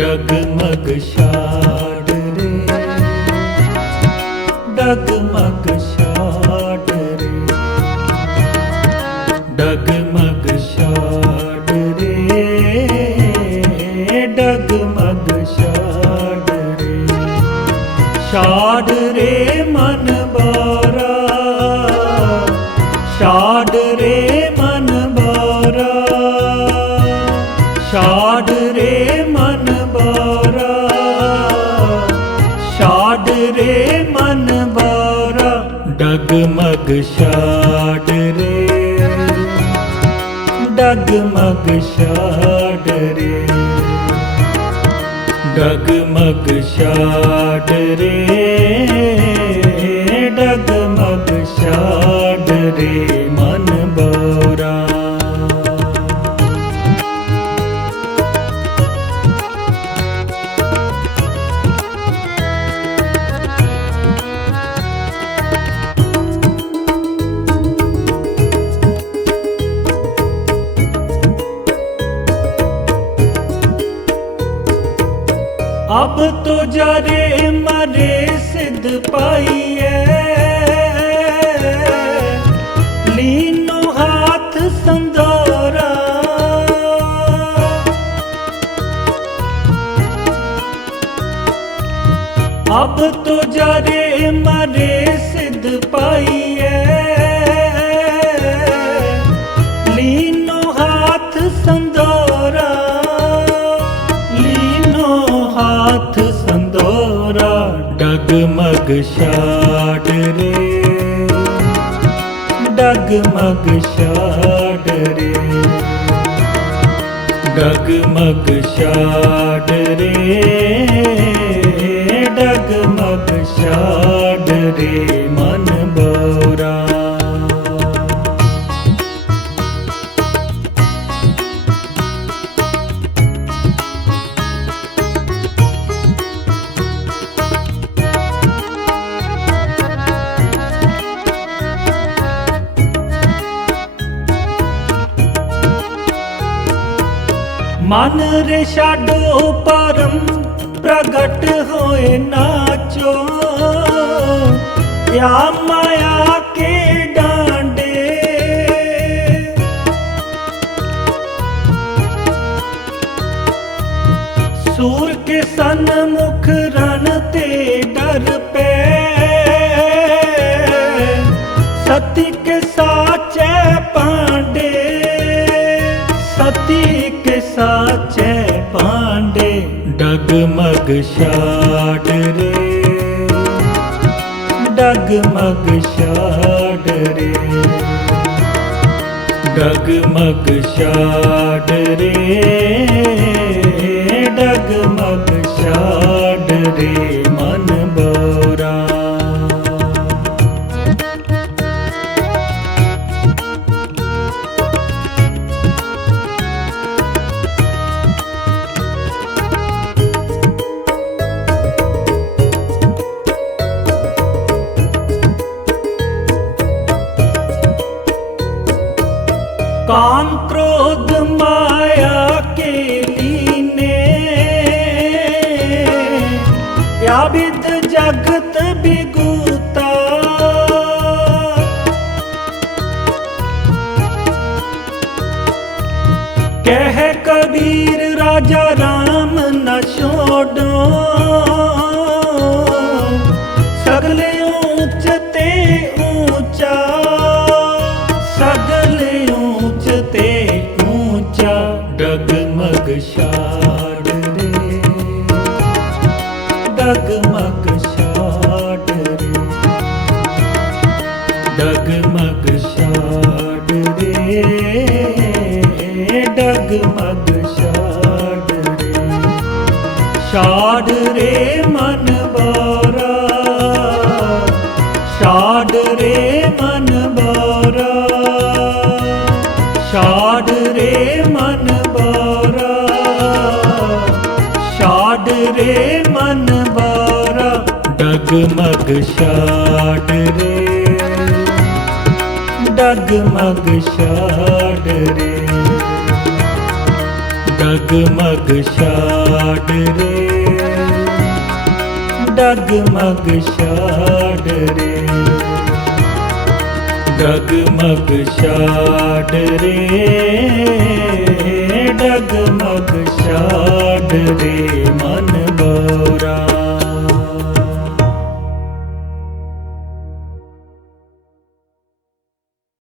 ਡਗਮਗ ਛਾੜ ਰੇ ਡਗਮਗ ਰੇ ਮਨ ਬਾਰਾ ਡਗਮਗ ਛਾੜ ਰੇ। ਡਗਮਗ ਛਾੜ ਰੇ। ਡਗਮਗ ਛਾੜ ਰੇ। ਅਬ ਤੋ ਜਰੇ ਮਰੇ ਸਿੱਧ ਪਾਈਐ। ਲੀਨੋ ਹੱਥ ਸੰਦੋਰਾ ਅਬ ਤੋ ਜਰੇ ਮਰੇ ਡਗਮਗ ਛਾੜ ਰੇ। ਡਗਮਗ ਛਾੜ ਰੇ। ਡਗਮਗ ਛਾੜ ਰੇ। ਡਗਮਗ ਛਾੜ ਰੇ। ਮਨ ਰੇ ਛਾਡੋ ਪਰਮ, ਪ੍ਰਗਟ ਹੋਏ ਨਾਚੋ। ਯਾ ਮਾਇਆ ਕੇ ਡਾਂਡੇ। ਸੂਰ ਕੇ ਸਨਮੁਖ ਰਨ ਤੇ ਡਰ ਪੈ। ਸਤੀ ਕੇ ਸਾਚੈ ਪਾਂਡੇ। ਡਗਮਗ ਛਾੜ ਰੇ। ਡਗਮਗ ਛਾੜ ਰੇ। ਡਗਮਗ ਛਾੜ ਰੇ। काम क्रोध माया के लीने या विद जगत बिगुता कह कबीर राजा राम न छोड़ो ਛਾੜ ਰੇ ਮਨ ਬਾਰਾ। ਛਾੜ ਰੇ ਮਨ ਬਾਰਾ। ਛਾੜ ਰੇ ਮਨ ਬਾਰਾ। ਛਾੜ ਰੇ ਮਨ ਬਾਰਾ। ਡਗਮਗ ਛਾੜ ਰੇ। ਡਗਮਗ ਛਾੜ ਰੇ। ਡਗਮਗ ਛਾੜ ਰੇ। ਡਗਮਗ ਛਾੜ ਰੇ। ਡਗਮਗ ਛਾੜ ਰੇ। ਡਗਮਗ ਛਾੜ ਰੇ